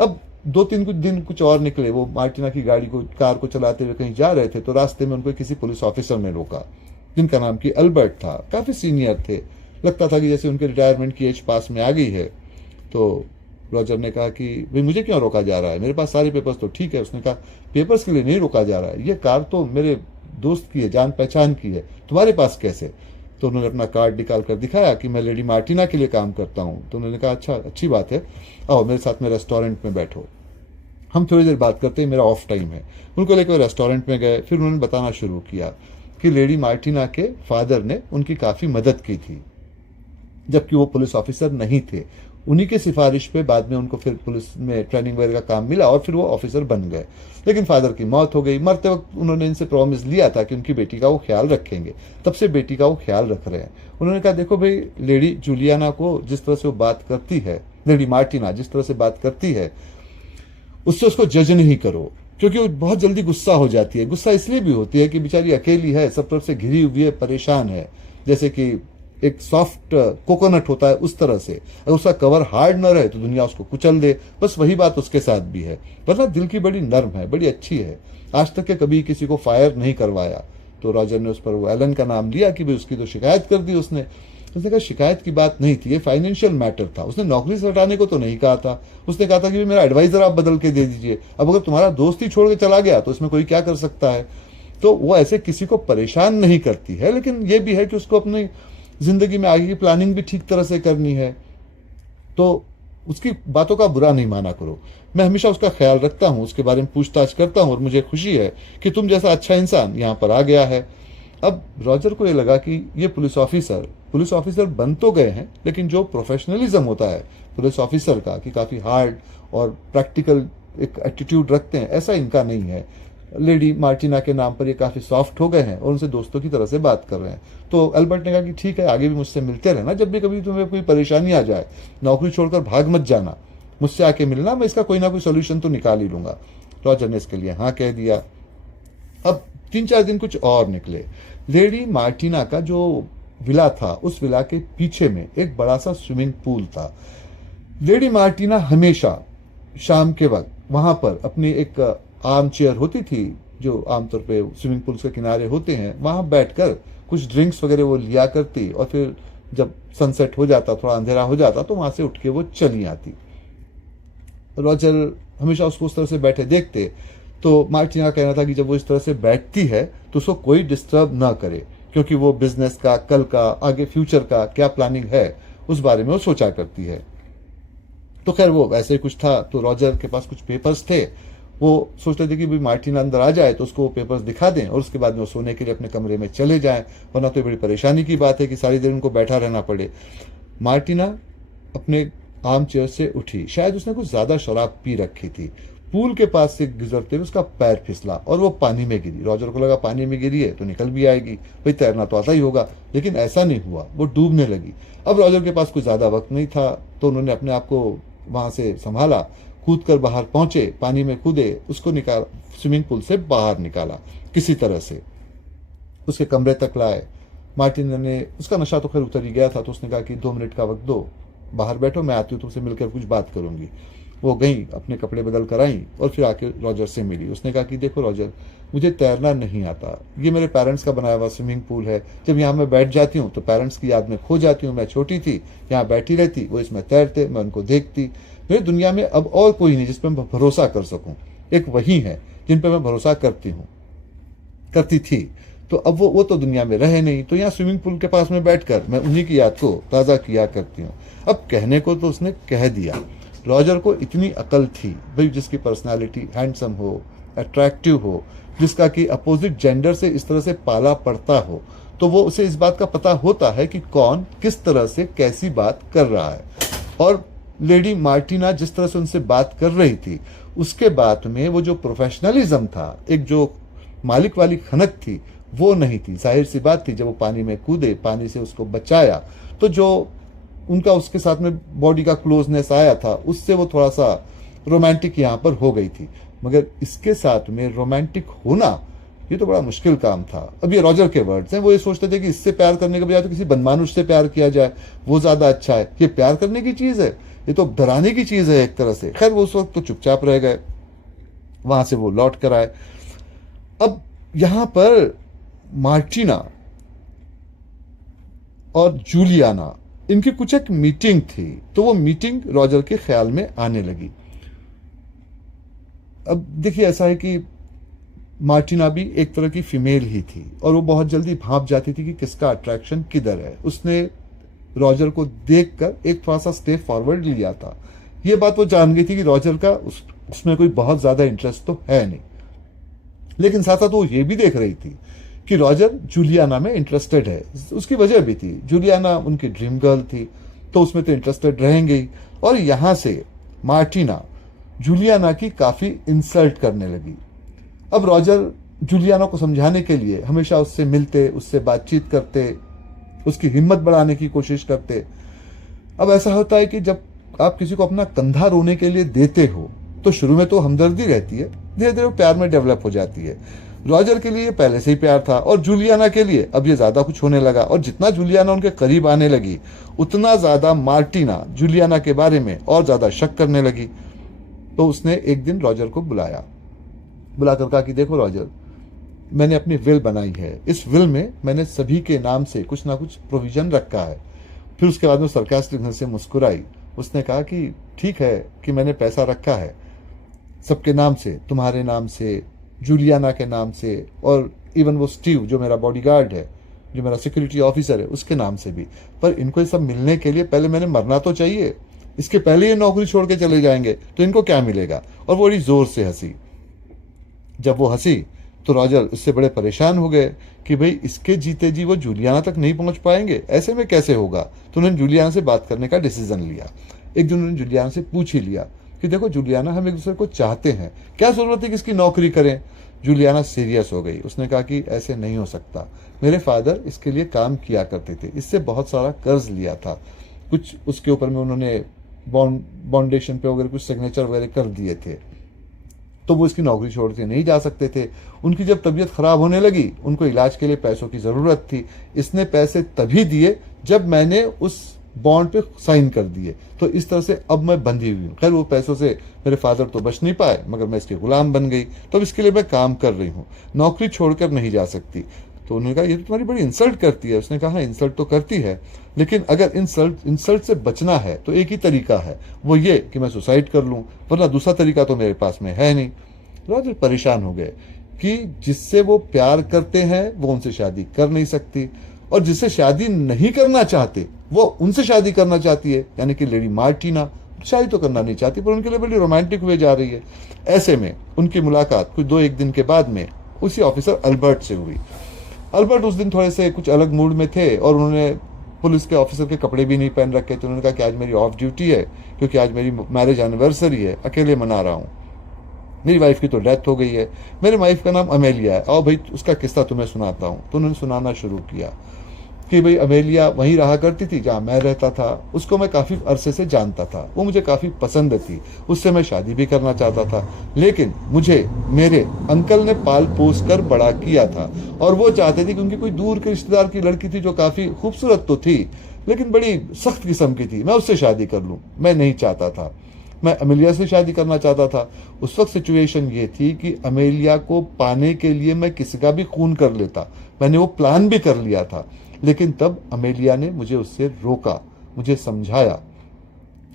अब दो तीन कुछ दिन कुछ और निकले। वो मार्टिना की गाड़ी को, कार को चलाते हुए कहीं जा रहे थे, तो रास्ते में उनको किसी पुलिस ऑफिसर ने रोका, जिनका नाम की अल्बर्ट था। काफी सीनियर थे, लगता था कि जैसे उनके रिटायरमेंट की एज पास में आ गई है। तो रॉजर ने कहा कि भाई मुझे क्यों रोका जा रहा है, मेरे पास सारे पेपर्स तो ठीक है। उसने कहा पेपर्स के लिए नहीं रोका जा रहा है, ये कार तो मेरे दोस्त की है, जान पहचान की है, तुम्हारे पास कैसे? तो उन्होंने अपना कार्ड निकाल कर दिखाया कि मैं लेडी मार्टिना के लिए काम करता हूँ। तो उन्होंने कहा अच्छा, अच्छी बात है, आओ मेरे साथ में रेस्टोरेंट में बैठो, हम थोड़ी देर बात करते हैं, मेरा ऑफ टाइम है। उनको लेकर रेस्टोरेंट में गए। फिर उन्होंने बताना शुरू किया कि लेडी मार्टिना के फादर ने उनकी काफ़ी मदद की थी, जबकि वो पुलिस ऑफिसर नहीं थे। उन्हीं की सिफारिश पे बाद में उनको फिर पुलिस में ट्रेनिंग वगैरह का काम मिला और फिर वो ऑफिसर बन गए। लेकिन फादर की मौत हो गई। मरते वक्त उन्होंने इनसे प्रॉमिस लिया था कि उनकी बेटी का वो ख्याल रखेंगे, तब से बेटी का वो ख्याल रख रहे हैं। उन्होंने कहा देखो भाई, लेडी जूलियाना को जिस तरह से वो बात करती है, लेडी मार्टिना जिस तरह से बात करती है, उससे उसको जज नहीं करो, क्योंकि वो बहुत जल्दी गुस्सा हो जाती है। गुस्सा इसलिए भी होती है कि बेचारी अकेली है, सब तरफ से घिरी हुई है, परेशान है, जैसे कि एक सॉफ्ट कोकोनट होता है उस तरह से। अगर उसका कवर हार्ड न रहे तो दुनिया उसको कुचल दे। बस वही बात उसके साथ भी है, वरना दिल की बड़ी नर्म है, बड़ी अच्छी है, आज तक के कभी किसी को फायर नहीं करवाया। तो रॉजर ने उस पर वो एलन का नाम लिया कि भाई उसकी तो शिकायत कर दी उसने। उसने कहा शिकायत की बात नहीं थी, ये फाइनेंशियल मैटर था। उसने नौकरी से हटाने को तो नहीं कहा था, उसने कहा था कि मेरा एडवाइजर आप बदल के दे दीजिए। अब अगर तुम्हारा दोस्त ही छोड़ के चला गया तो इसमें कोई क्या कर सकता है। तो वो ऐसे किसी को परेशान नहीं करती है, लेकिन ये भी है कि उसको अपनी जिंदगी में आगे की प्लानिंग भी ठीक तरह से करनी है। तो उसकी बातों का बुरा नहीं माना करो, मैं हमेशा उसका ख्याल रखता हूँ, उसके बारे में पूछताछ करता हूँ और मुझे खुशी है कि तुम जैसा अच्छा इंसान यहाँ पर आ गया है। अब रॉजर को ये लगा कि ये पुलिस ऑफिसर बन तो गए हैं, लेकिन जो प्रोफेशनलिज्म होता है पुलिस ऑफिसर का, कि काफ़ी हार्ड और प्रैक्टिकल एक एटीट्यूड रखते हैं, ऐसा इनका नहीं है। लेडी मार्टिना के नाम पर ये काफ़ी सॉफ्ट हो गए हैं और उनसे दोस्तों की तरह से बात कर रहे हैं। तो अल्बर्ट ने कहा कि ठीक है, आगे भी मुझसे मिलते रहना, जब भी कभी तुम्हें कोई परेशानी आ जाए, नौकरी छोड़कर भाग मत जाना, मुझसे आके मिलना, मैं इसका कोई ना कोई सोल्यूशन तो निकाल ही लूंगा। रॉजर ने इसके लिए हाँ कह दिया। अब 3-4 दिन कुछ और निकले। लेडी मार्टिना का जो विला था, उस विला के पीछे में एक बड़ा सा स्विमिंग पूल था। लेडी मार्टिना हमेशा शाम के वक्त वहां पर अपनी एक आर्म चेयर होती थी, जो आमतौर पे स्विमिंग पूल के किनारे होते हैं, वहां बैठकर कुछ ड्रिंक्स वगैरह वो लिया करती और फिर जब सनसेट हो जाता, थोड़ा अंधेरा हो जाता, तो वहां से उठ के वो चली आती। रॉजर हमेशा उसको उस तरह से बैठे देखते। तो मार्टिना का कहना था कि जब वो इस तरह से बैठती है तो उसको कोई डिस्टर्ब ना करे, क्योंकि वो बिजनेस का, कल का, आगे फ्यूचर का क्या प्लानिंग है उस बारे में वो सोचा करती है। तो खैर वो वैसे ही कुछ था। तो रॉजर के पास कुछ पेपर्स थे, वो सोचते थे कि भाई मार्टिना अंदर आ जाए तो उसको वो पेपर्स दिखा दें और उसके बाद में वो सोने के लिए अपने कमरे में चले जाएं, वरना तो बड़ी परेशानी की बात है कि सारी देर उनको बैठा रहना पड़े। मार्टिना अपने आर्म चेयर से उठी, शायद उसने कुछ ज्यादा शराब पी रखी थी। पूल के पास से गुजरते हुए उसका पैर फिसला और वो पानी में गिरी। रॉजर को लगा पानी में गिरी है तो निकल भी आएगी, भाई तैरना तो आता ही होगा, लेकिन ऐसा नहीं हुआ, वो डूबने लगी। अब रॉजर के पास कुछ ज्यादा वक्त नहीं था, तो उन्होंने अपने आप को वहां से संभाला, कूद कर बाहर पहुंचे, पानी में कूदे, उसको निकाल, स्विमिंग पूल से बाहर निकाला किसी तरह से, उसके कमरे तक लाए। मार्टिना ने, उसका नशा तो खैर उतर ही गया था, तो उसने कहा कि 2 मिनट का वक्त दो, बाहर बैठो, मैं आती हूँ, तुमसे मिलकर कुछ बात करूंगी। वो गई, अपने कपड़े बदल कर आई और फिर आके रॉजर से मिली। उसने कहा कि देखो रॉजर, मुझे तैरना नहीं आता, ये मेरे पेरेंट्स का बनाया हुआ स्विमिंग पूल है, जब यहाँ मैं बैठ जाती हूँ तो पेरेंट्स की याद में खो जाती हूँ। मैं छोटी थी, यहाँ बैठी रहती, वो इसमें तैरते, मैं उनको देखती। मेरी दुनिया में अब और कोई नहीं जिस पर मैं भरोसा कर सकूँ, एक वही है जिन पर मैं भरोसा करती थी। तो अब वो तो दुनिया में रहे नहीं, तो यहाँ स्विमिंग पूल के पास में बैठकर मैं उन्हीं की याद को ताज़ा किया करती हूँ। अब कहने को तो उसने कह दिया। रॉजर को इतनी अकल थी भाई, जिसकी पर्सनालिटी हैंडसम हो, अट्रैक्टिव हो, जिसका कि अपोजिट जेंडर से इस तरह से पाला पड़ता हो, तो वो उसे इस बात का पता होता है कि कौन किस तरह से कैसी बात कर रहा है। और लेडी मार्टिना जिस तरह से उनसे बात कर रही थी, उसके बात में वो जो प्रोफेशनलिज्म था, एक जो मालिक वाली खनक थी, वो नहीं थी। जाहिर सी बात थी, जब वो पानी में कूदे, पानी से उसको बचाया, तो जो उनका उसके साथ में बॉडी का क्लोजनेस आया था, उससे वो थोड़ा सा रोमांटिक यहाँ पर हो गई थी। मगर इसके साथ में रोमांटिक होना, ये तो बड़ा मुश्किल काम था। अब ये रॉजर के वर्ड्स हैं, वो ये सोचते थे कि इससे प्यार करने के बजाय तो किसी बनमानुष से प्यार किया जाए, वो ज्यादा अच्छा है। ये प्यार करने की चीज है, ये तो डराने की चीज है एक तरह से। खैर वो उस वक्त तो चुपचाप रह गए, वहां से वो लौट कर आए। अब यहां पर मार्टिना और जूलियाना, इनकी कुछ एक मीटिंग थी, तो वो मीटिंग रॉजर के ख्याल में आने लगी। अब देखिए, ऐसा है कि मार्टिना भी एक तरह की फीमेल ही थी और वो बहुत जल्दी भांप जाती थी कि किसका अट्रैक्शन किधर है। उसने रॉजर को देखकर एक थोड़ा सा स्टेप फॉरवर्ड लिया था। ये बात वो जान गई थी कि रॉजर का उसमें कोई बहुत ज्यादा इंटरेस्ट तो है नहीं, लेकिन साथ साथ वो ये भी देख रही थी कि रॉजर जूलियाना में इंटरेस्टेड है। उसकी वजह भी थी, जूलियाना उनकी ड्रीम गर्ल थी, तो उसमें तो इंटरेस्टेड रहेंगे। और यहां से मार्टिना जूलियाना की काफी इंसल्ट करने लगी। अब रॉजर जूलियाना को समझाने के लिए हमेशा उससे मिलते, उससे बातचीत करते, उसकी हिम्मत बढ़ाने की कोशिश करते। अब ऐसा होता है कि जब आप किसी को अपना कंधा रोने के लिए देते हो, तो शुरू में तो हमदर्दी रहती है, धीरे धीरे प्यार में डेवलप हो जाती है। रॉजर के लिए पहले से ही प्यार था और जूलियाना के लिए अब ये ज्यादा कुछ होने लगा। और जितना जूलियाना उनके करीब आने लगी, उतना ज्यादा मार्टिना जूलियाना के बारे में और ज्यादा शक करने लगी। तो उसने एक दिन रॉजर को बुलाकर कहा कि देखो रॉजर, मैंने अपनी विल बनाई है, इस विल में मैंने सभी के नाम से कुछ ना कुछ प्रोविजन रखा है। फिर उसके बाद में सरकास्टिक ढंग से मुस्कुराई। उसने कहा कि ठीक है कि मैंने पैसा रखा है सबके नाम से, तुम्हारे नाम से, जूलियाना के नाम से, और इवन वो स्टीव जो मेरा बॉडीगार्ड है, जो मेरा सिक्योरिटी ऑफिसर है, उसके नाम से भी। पर इनको ये सब मिलने के लिए पहले मैंने मरना तो चाहिए, इसके पहले ये नौकरी छोड़ के चले जाएंगे तो इनको क्या मिलेगा। और वो बड़ी जोर से हंसी। जब वो हंसी तो रॉजर इससे बड़े परेशान हो गए कि भाई इसके जीते जी वो जूलियाना तक नहीं पहुंच पाएंगे, ऐसे में कैसे होगा। तो उन्होंने जूलियाना से बात करने का डिसीजन लिया। एक दिन उन्होंने जूलियाना से पूछ ही लिया कि देखो जूलियाना, हम एक दूसरे को चाहते हैं, क्या जरूरत है कि इसकी नौकरी करें। जूलियाना सीरियस हो गई। उसने कहा कि ऐसे नहीं हो सकता, मेरे फादर इसके लिए काम किया करते थे, इससे बहुत सारा कर्ज लिया था, कुछ उसके ऊपर में उन्होंने बॉन्डेशन पे वगैरह कुछ सिग्नेचर वगैरह कर दिए थे, तो वो इसकी नौकरी छोड़ के नहीं जा सकते थे। उनकी जब तबीयत खराब होने लगी, उनको इलाज के लिए पैसों की जरूरत थी, इसने पैसे तभी दिए जब मैंने उस बॉन्ड पे साइन कर दिए। तो इस तरह से अब मैं बंधी हुई हूँ। खैर वो पैसों से मेरे फादर तो बच नहीं पाए, मगर मैं इसके गुलाम बन गई, तो अब इसके लिए मैं काम कर रही हूँ, नौकरी छोड़कर नहीं जा सकती। तो उन्होंने कहा ये तो तुम्हारी बड़ी इंसल्ट करती है। उसने कहा इंसल्ट तो करती है, लेकिन अगर इंसल्ट से बचना है तो एक ही तरीका है, वो ये कि मैं सुसाइड कर लूं, वरना दूसरा तरीका तो मेरे पास में है नहीं। रॉजर परेशान हो गए कि जिससे वो प्यार करते हैं वो उनसे शादी कर नहीं सकती, और जिससे शादी नहीं करना चाहते वो उनसे शादी करना चाहती है, यानी कि लेडी मार्टिना शादी तो करना नहीं चाहती, पर उनके लिए बड़ी रोमांटिक हुए जा रही है। ऐसे में उनकी मुलाकात कुछ 2-1 दिन के बाद में उसी ऑफिसर अल्बर्ट से हुई। अल्बर्ट उस दिन थोड़े से कुछ अलग मूड में थे और उन्होंने पुलिस के ऑफिसर के कपड़े भी नहीं पहन रखे थे। उन्होंने कहा कि आज मेरी ऑफ ड्यूटी है, क्योंकि आज मेरी मैरिज एनिवर्सरी है, अकेले मना रहा हूँ, मेरी वाइफ की तो डेथ हो गई है, मेरी वाइफ का नाम अमेलिया है, आओ भाई उसका किस्सा तुम्हें सुनाता हूँ। तो उन्होंने सुनाना शुरू किया कि भाई अमेलिया वहीं रहा करती थी जहाँ मैं रहता था, उसको मैं काफ़ी अरसे से जानता था, वो मुझे काफ़ी पसंद थी, उससे मैं शादी भी करना चाहता था, लेकिन मुझे मेरे अंकल ने पाल पोस कर बड़ा किया था और वो चाहते थे कि उनकी कोई दूर के रिश्तेदार की लड़की थी जो काफ़ी खूबसूरत तो थी लेकिन बड़ी सख्त किस्म की थी, मैं उससे शादी कर लूँ, मैं नहीं चाहता था। मैं अमेलिया से शादी करना चाहता था। उस वक्त सिचुएशन ये थी कि अमेलिया को पाने के लिए मैं किसी का भी खून कर लेता, मैंने वो प्लान भी कर लिया था। लेकिन तब अमेलिया ने मुझे उससे रोका, मुझे समझाया।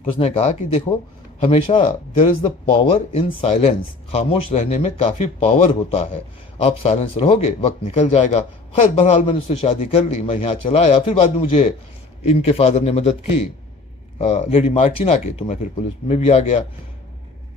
तो उसने कहा कि देखो, हमेशा there is the power in silence, खामोश रहने में काफी पावर होता है। आप साइलेंस रहोगे, वक्त निकल जाएगा। खैर बहरहाल मैंने उससे शादी कर ली, मैं यहाँ चला आया। फिर बाद में मुझे इनके फादर ने मदद की, लेडी मार्टिना की, तो मैं फिर पुलिस में भी आ गया।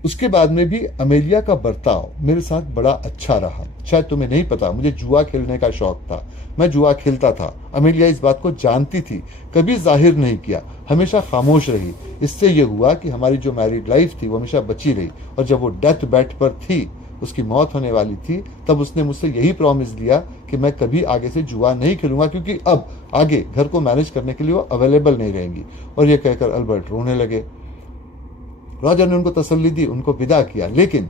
उसके बाद में भी अमेलिया का बर्ताव मेरे साथ बड़ा अच्छा रहा। शायद तुम्हें नहीं पता, मुझे जुआ खेलने का शौक था, मैं जुआ खेलता था। अमेलिया इस बात को जानती थी, कभी जाहिर नहीं किया, हमेशा खामोश रही। इससे यह हुआ कि हमारी जो मैरिड लाइफ थी वो हमेशा बची रही। और जब वो डेथ बेड पर थी, उसकी मौत होने वाली थी, तब उसने मुझसे यही प्रॉमिस लिया कि मैं कभी आगे से जुआ नहीं खेलूंगा, क्योंकि अब आगे घर को मैनेज करने के लिए वो अवेलेबल नहीं रहेंगी। और ये कहकर अल्बर्ट रोने लगे। रॉजर ने उनको तसल्ली दी, उनको विदा किया। लेकिन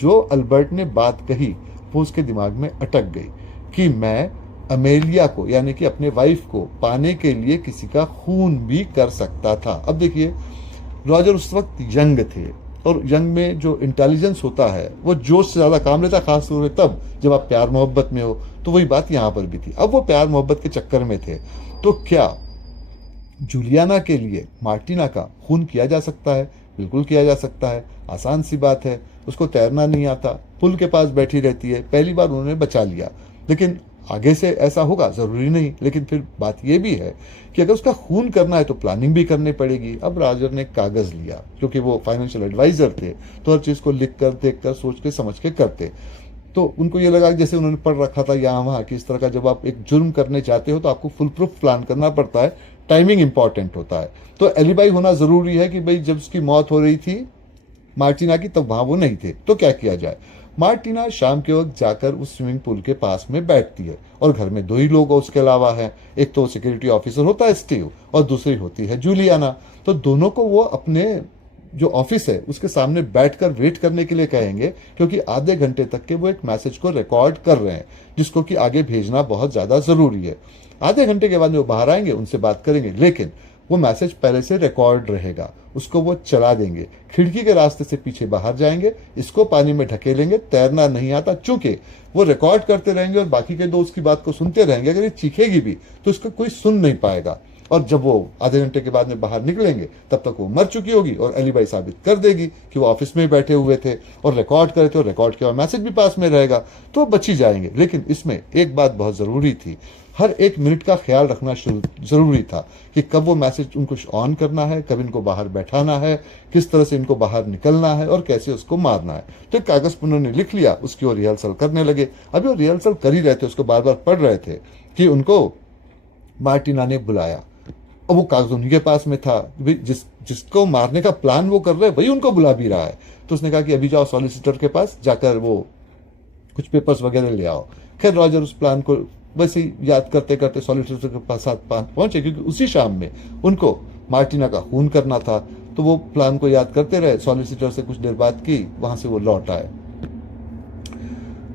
जो अल्बर्ट ने बात कही वो उसके दिमाग में अटक गई कि मैं अमेलिया को, यानी कि अपने वाइफ को पाने के लिए किसी का खून भी कर सकता था। अब देखिए, रॉजर उस वक्त यंग थे, और यंग में जो इंटेलिजेंस होता है वो जोश से ज्यादा काम लेता है, खासतौर पर तब जब आप प्यार मोहब्बत में हो। तो वही बात यहाँ पर भी थी। अब वो प्यार मोहब्बत के चक्कर में थे। तो क्या जूलियाना के लिए मार्टिना का खून किया जा सकता है? बिल्कुल किया जा सकता है, आसान सी बात है। उसको तैरना नहीं आता, पुल के पास बैठी रहती है, पहली बार उन्होंने बचा लिया। लेकिन आगे से ऐसा होगा जरूरी नहीं। लेकिन फिर बात यह भी है कि अगर उसका खून करना है तो प्लानिंग भी करनी पड़ेगी। अब रॉजर ने कागज लिया, क्योंकि वो फाइनेंशियल एडवाइजर थे, तो हर चीज को लिख कर, देख कर, सोच के, समझ के करते। तो उनको ये लगा जैसे उन्होंने पढ़ रखा था यहाँ वहाँ कि इस तरह का जब आप एक जुर्म करने जाते हो तो आपको फुल प्रूफ प्लान करना पड़ता है, टाइमिंग इंपॉर्टेंट होता है। तो एलिबाई होना जरूरी है कि भाई जब उसकी मौत हो रही थी मार्टिना की, तब वहां वो नहीं थे। तो क्या किया जाए? मार्टिना शाम के वक्त जाकर उस स्विमिंग पूल के पास में बैठती है, और घर में दो ही लोग उसके अलावा हैं। एक तो सिक्योरिटी ऑफिसर होता है स्टीव, और दूसरी होती है जूलियाना। तो दोनों को वो अपने जो ऑफिस है उसके सामने बैठकर वेट करने के लिए कहेंगे, क्योंकि आधे घंटे तक के वो एक मैसेज को रिकॉर्ड कर रहे हैं, जिसको कि आगे भेजना बहुत ज्यादा जरूरी है। आधे घंटे के बाद में वो बाहर आएंगे, उनसे बात करेंगे, लेकिन वो मैसेज पहले से रिकॉर्ड रहेगा, उसको वो चला देंगे। खिड़की के रास्ते से पीछे बाहर जाएंगे, इसको पानी में ढकेलेंगे। तैरना नहीं आता, चूंकि वो रिकॉर्ड करते रहेंगे और बाकी के दोस्त की बात को सुनते रहेंगे। अगर ये चीखेगी भी तो इसको कोई सुन नहीं पाएगा। और जब वो आधे घंटे के बाद में बाहर निकलेंगे तब तक वो मर चुकी होगी, और एलिबाई साबित कर देगी कि वो ऑफिस में बैठे हुए थे और रिकॉर्ड करे थे, और रिकॉर्ड किया मैसेज भी पास में रहेगा, तो बच ही जाएंगे। लेकिन इसमें एक बात बहुत जरूरी थी, हर एक मिनट का ख्याल रखना जरूरी था कि कब वो मैसेज उनको ऑन करना है, कब इनको बाहर बैठाना है, किस तरह से इनको बाहर निकलना है, और कैसे उसको मारना है। तो कागज पर उन्होंने लिख लिया, उसकी वो रिहर्सल करने लगे। अभी वो रिहर्सल कर ही रहे थे, उसको बार बार पढ़ रहे थे कि उनको मार्टिना ने बुलाया। अब वो कागज उन्हीं के पास में था, जिसको मारने का प्लान वो कर रहे हैं वही उनको बुला भी रहा है। तो उसने कहा कि अभी जाओ सॉलिसिटर के पास, जाकर वो कुछ पेपर्स वगैरह ले आओ। खैर रॉजर उस प्लान को वैसे ही याद करते करते सॉलिसिटर के पास पहुंचे, क्योंकि उसी शाम में उनको मार्टिना का खून करना था। तो वो प्लान को याद करते रहे। सॉलिसिटर से कुछ देर बात की, वहां से वो लौट आए।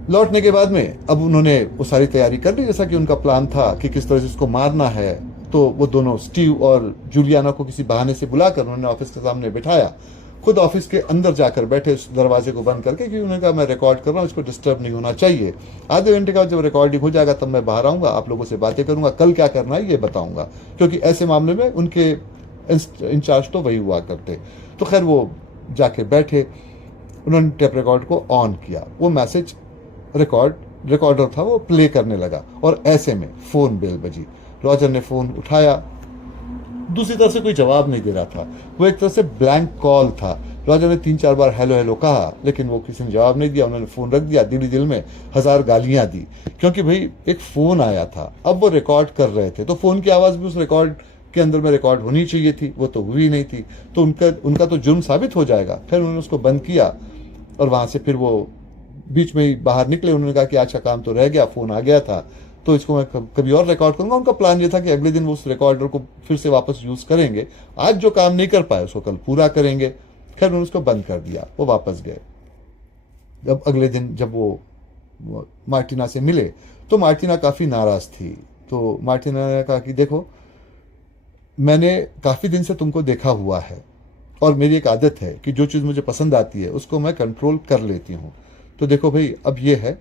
लौटने के बाद में अब उन्होंने वो सारी तैयारी कर ली, जैसा कि उनका प्लान था कि किस तरह से उसको मारना है। तो वो दोनों स्टीव और जूलियाना को किसी बहाने से बुलाकर उन्होंने ऑफिस के सामने बिठाया। खुद ऑफिस के अंदर जाकर बैठे, उस दरवाजे को बंद करके, क्योंकि उन्होंने कहा मैं रिकॉर्ड कर रहा हूँ, इसको डिस्टर्ब नहीं होना चाहिए। आधे घंटे का जब रिकॉर्डिंग हो जाएगा तब मैं बाहर आऊंगा, आप लोगों से बातें करूंगा, कल क्या करना है ये बताऊंगा, क्योंकि ऐसे मामले में उनके इंचार्ज तो वही हुआ करते। तो खैर वो जाके बैठे, उन्होंने टेप रिकॉर्ड को ऑन किया। वो मैसेज रिकॉर्डर था, वो प्ले करने लगा, और ऐसे में फोन बेल बजी। रॉजर ने फोन उठाया, दूसरी तरफ से कोई जवाब नहीं दे रहा था, वो एक तरह से ब्लैंक कॉल था। रॉजर ने 3-4 बार हेलो हेलो कहा, लेकिन वो किसी ने जवाब नहीं दिया। उन्होंने फोन रख दिया, दिल ही दिल में 1000 गालियां दी, क्योंकि भाई एक फोन आया था, अब वो रिकॉर्ड कर रहे थे, तो फोन की आवाज भी उस रिकॉर्ड के अंदर में रिकॉर्ड होनी चाहिए थी, वो तो हुई नहीं थी। तो उनका तो जुर्म साबित हो जाएगा। फिर उन्होंने उसको बंद किया, और वहां से फिर वो बीच में ही बाहर निकले। उन्होंने कहा कि अच्छा काम तो रह गया, फोन आ गया था, तो इसको मैं कभी और रिकॉर्ड करूंगा। उनका प्लान ये था कि अगले दिन वो उस रिकॉर्डर को फिर से वापस यूज करेंगे। आज जो काम नहीं कर पाए उसको कल पूरा करेंगे। खैर उन्होंने उसको बंद कर दिया, वो वापस गए। जब अगले दिन जब वो मार्टिना से मिले तो मार्टिना काफी नाराज थी। तो मार्टिना ने कहा कि देखो, मैंने काफी दिन से तुमको देखा हुआ है, और मेरी एक आदत है कि जो चीज़ मुझे पसंद आती है उसको मैं कंट्रोल कर लेती हूँ। तो देखो भाई, अब ये है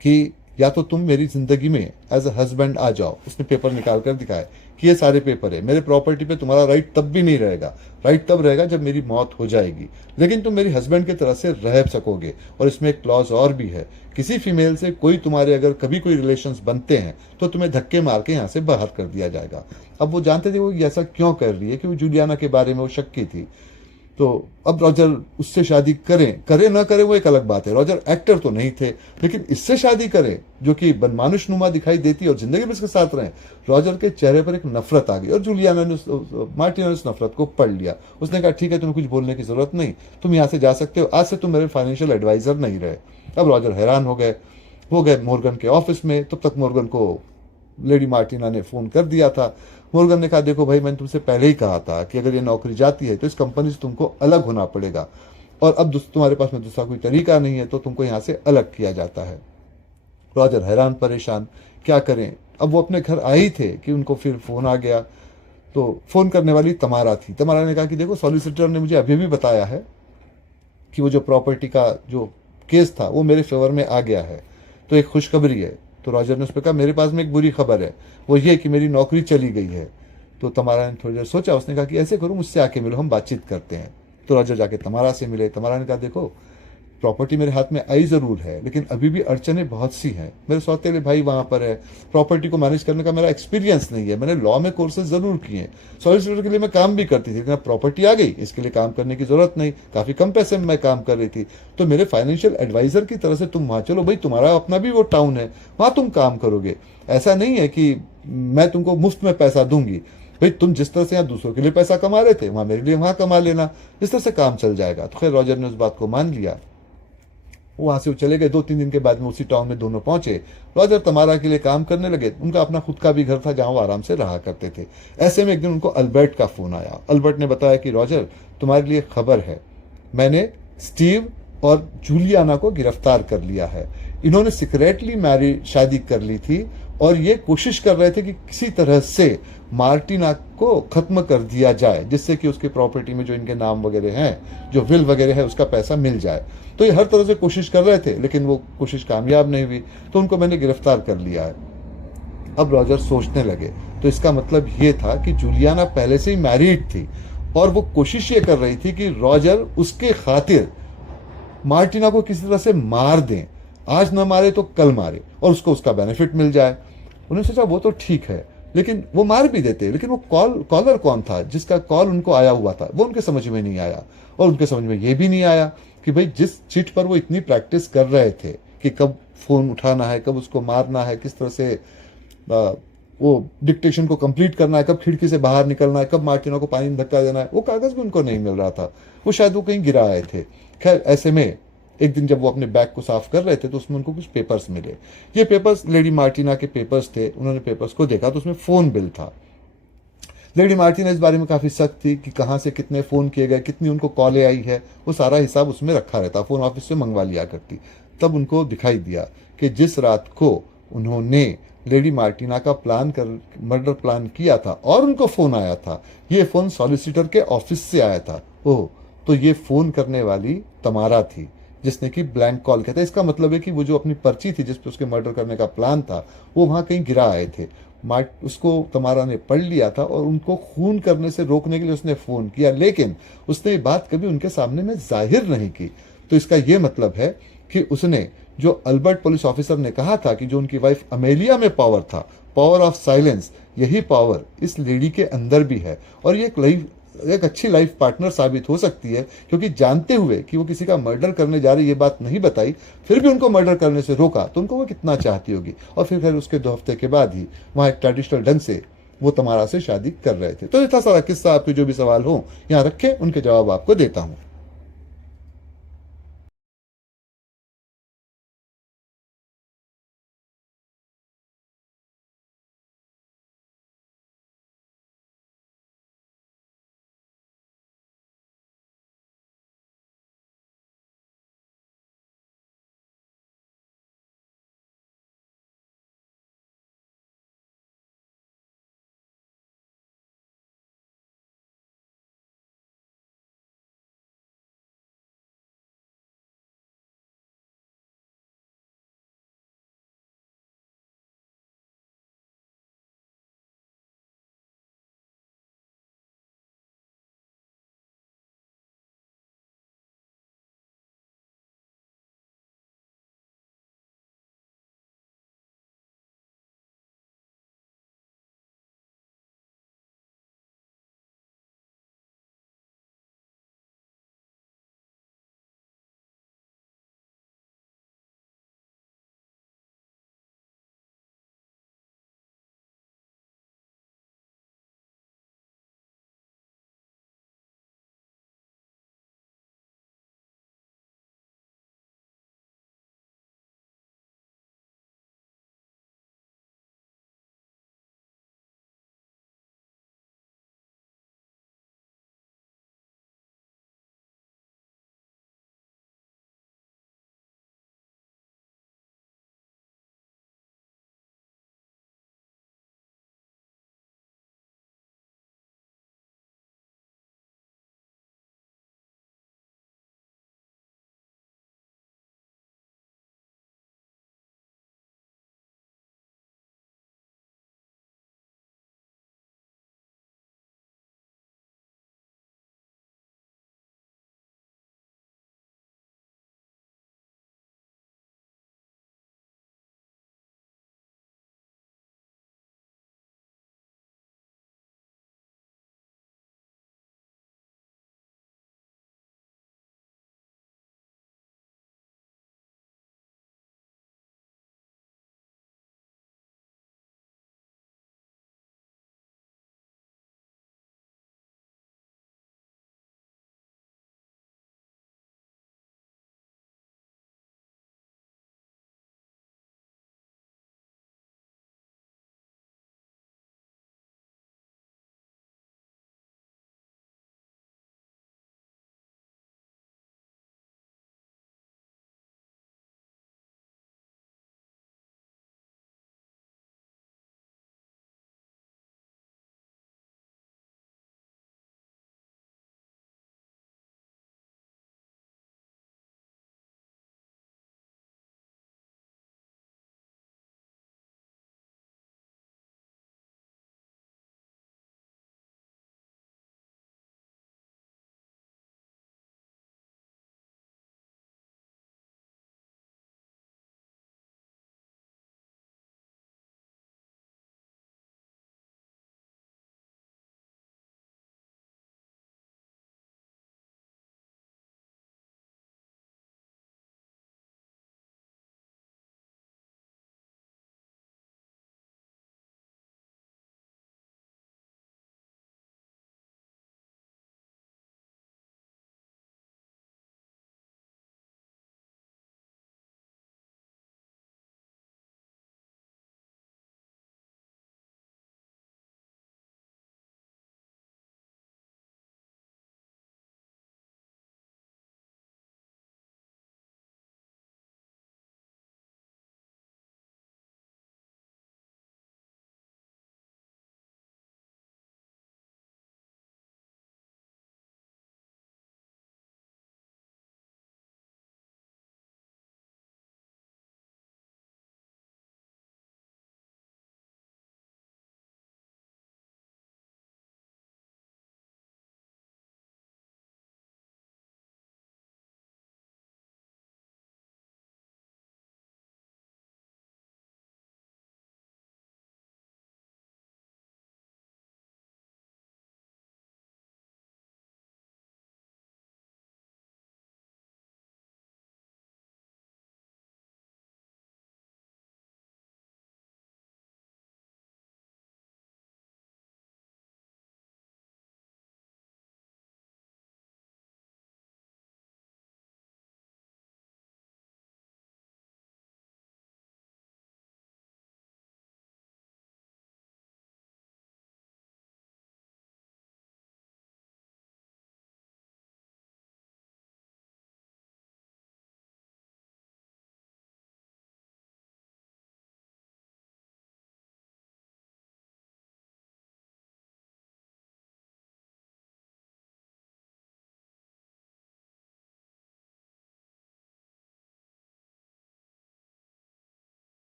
कि या तो तुम मेरी जिंदगी में एज अ हस्बैंड आ जाओ। उसने पेपर निकाल कर दिखाए कि ये सारे पेपर है, मेरे प्रॉपर्टी पे तुम्हारा राइट तब भी नहीं रहेगा, राइट तब रहेगा जब मेरी मौत हो जाएगी, लेकिन तुम मेरी हस्बैंड की तरह से रह सकोगे। और इसमें एक क्लॉज और भी है, किसी फीमेल से कोई तुम्हारे अगर कभी कोई रिलेशंस बनते हैं तो तुम्हें धक्के मार के यहाँ से बाहर कर दिया जाएगा। अब वो जानते थे वो ऐसा क्यों कर रही है, कि वो जूलियाना के बारे में वो शक्की थी। तो अब रॉजर उससे शादी करे ना करे वो एक अलग बात है। रॉजर एक्टर तो नहीं थे, लेकिन इससे शादी करे जो कि बनमानुष नुमा दिखाई देती और जिंदगी में इसके साथ रहे। रॉजर के चेहरे पर एक नफरत आ गई और जूलियाना ने मार्टिना ने उस नफरत को पढ़ लिया। उसने कहा ठीक है, तुम्हें कुछ बोलने की जरूरत नहीं, तुम यहाँ से जा सकते हो, आज से तुम मेरे फाइनेंशियल एडवाइजर नहीं रहे। अब रॉजर हैरान हो गए मॉर्गन के ऑफिस में। तब तक मॉर्गन को लेडी मार्टिना ने फोन कर दिया था। मॉर्गन ने कहा देखो भाई, मैंने तुमसे पहले ही कहा था कि अगर ये नौकरी जाती है तो इस कंपनी से तुमको अलग होना पड़ेगा, और अब तुम्हारे पास में दूसरा कोई तरीका नहीं है, तो तुमको यहाँ से अलग किया जाता है। रॉजर हैरान परेशान, क्या करें। अब वो अपने घर आए ही थे कि उनको फिर फोन आ गया। तो फोन करने वाली तमारा थी। तमारा ने कहा कि देखो, सॉलिसिटर ने मुझे अभी भी बताया है कि वो जो प्रॉपर्टी का जो केस था वो मेरे फेवर में आ गया है, तो एक खुशखबरी है। तो रॉजर ने उस पर कहा मेरे पास में एक बुरी खबर है, वो ये कि मेरी नौकरी चली गई है। तो तमारा ने थोड़ी देर सोचा, उसने कहा कि ऐसे करो, मुझसे आके मिलो, हम बातचीत करते हैं। तो रॉजर जाके तमारा से मिले। तमारा ने कहा देखो, प्रॉपर्टी मेरे हाथ में आई जरूर है, लेकिन अभी भी अड़चने बहुत सी हैं। मेरे सौतेले भाई वहां पर है, प्रॉपर्टी को मैनेज करने का मेरा एक्सपीरियंस नहीं है। मैंने लॉ में कोर्सेज जरूर किए, सॉलिसिटर के लिए मैं काम भी करती थी, लेकिन प्रॉपर्टी आ गई, इसके लिए काम करने की जरूरत नहीं, काफी कम पैसे में मैं काम कर रही थी। तो मेरे फाइनेंशियल एडवाइजर की तरह से तुम वहां चलो भाई, तुम्हारा अपना भी वो टाउन है, वहां तुम काम करोगे। ऐसा नहीं है कि मैं तुमको मुफ्त में पैसा दूंगी भाई, तुम जिस तरह से यहाँ दूसरों के लिए पैसा कमा रहे थे वहां मेरे लिए वहां कमा लेना, इस तरह से काम चल जाएगा। तो खैर रॉजर ने उस बात को मान लिया। वहां से वो चले गए। 2-3 दिन के बाद में उसी टाउन में दोनों पहुंचे। रॉजर तमारा के लिए काम करने लगे। उनका अपना खुद का भी घर था जहां वो आराम से रहा करते थे। ऐसे में एक दिन उनको अल्बर्ट का फोन आया। अल्बर्ट ने बताया कि रॉजर, तुम्हारे लिए खबर है, मैंने स्टीव और जूलियाना को गिरफ्तार कर लिया है। इन्होंने सीक्रेटली शादी कर ली थी और ये कोशिश कर रहे थे कि किसी तरह से मार्टिना को खत्म कर दिया जाए, जिससे कि उसकी प्रॉपर्टी में जो इनके नाम वगैरह हैं, जो विल वगैरह है, उसका पैसा मिल जाए। तो ये हर तरह से कोशिश कर रहे थे, लेकिन वो कोशिश कामयाब नहीं हुई, तो उनको मैंने गिरफ्तार कर लिया है। अब रॉजर सोचने लगे, तो इसका मतलब ये था कि जूलियाना पहले से ही मैरिड थी और वो कोशिश ये कर रही थी कि रॉजर उसके खातिर मार्टिना को किसी तरह से मार दें, आज न मारे तो कल मारे, और उसको उसका बेनिफिट मिल जाए। उन्होंने सोचा वो तो ठीक है, लेकिन वो मार भी देते, लेकिन वो कॉलर कौन था जिसका कॉल उनको आया हुआ था, वो उनके समझ में नहीं आया। और उनके समझ में ये भी नहीं आया कि भाई जिस चिट पर वो इतनी प्रैक्टिस कर रहे थे कि कब फोन उठाना है, कब उसको मारना है, किस तरह से वो डिक्टेशन को कंप्लीट करना है, कब खिड़की से बाहर निकलना है, कब मार्टिना को पानी में धक्का देना है, वो कागज भी उनको नहीं मिल रहा था। वो शायद वो कहीं गिरा आए थे। खैर ऐसे में एक दिन जब वो अपने बैग को साफ कर रहे थे तो उसमें उनको कुछ पेपर्स मिले। ये पेपर्स लेडी मार्टिना के पेपर्स थे। उन्होंने पेपर्स को देखा तो उसमें फोन बिल था। लेडी मार्टिना इस बारे में काफी सख्त थी कि कहां से कितने फोन किए गए, कितनी उनको कॉलें आई है, वो सारा हिसाब उसमें रखा रहता, फोन ऑफिस से मंगवा लिया करती। तब उनको दिखाई दिया कि जिस रात को उन्होंने लेडी मार्टिना का मर्डर प्लान किया था और उनको फोन आया था, ये फोन सॉलिसिटर के ऑफिस से आया था। ओह, तो ये फोन करने वाली तमारा थी जिसने कि ब्लैंक कॉल किया था। इसका मतलब है कि वो जो अपनी पर्ची थी जिसपे उसके मर्डर करने का प्लान था, वो वहां कहीं गिरा आए थे। उसको तमारा ने पढ़ लिया था और उनको खून करने से रोकने के लिए उसने फोन किया, लेकिन उसने ये बात कभी उनके सामने में जाहिर नहीं की। तो इसका ये मतलब है कि उसने जो अल्बर्ट पुलिस ऑफिसर ने कहा था कि जो उनकी वाइफ अमेलिया में पावर था, पावर ऑफ साइलेंस, यही पावर इस लेडी के अंदर भी है। और ये एक अच्छी लाइफ पार्टनर साबित हो सकती है, क्योंकि जानते हुए कि वो किसी का मर्डर करने जा रही, ये बात नहीं बताई, फिर भी उनको मर्डर करने से रोका, तो उनको वो कितना चाहती होगी। और फिर खैर उसके 2 हफ्ते के बाद ही वहां एक ट्रेडिशनल ढंग से वो तमारा से शादी कर रहे थे। तो इतना सारा किस्सा, आपके जो भी सवाल हो यहाँ रखे, उनके जवाब आपको देता हूँ।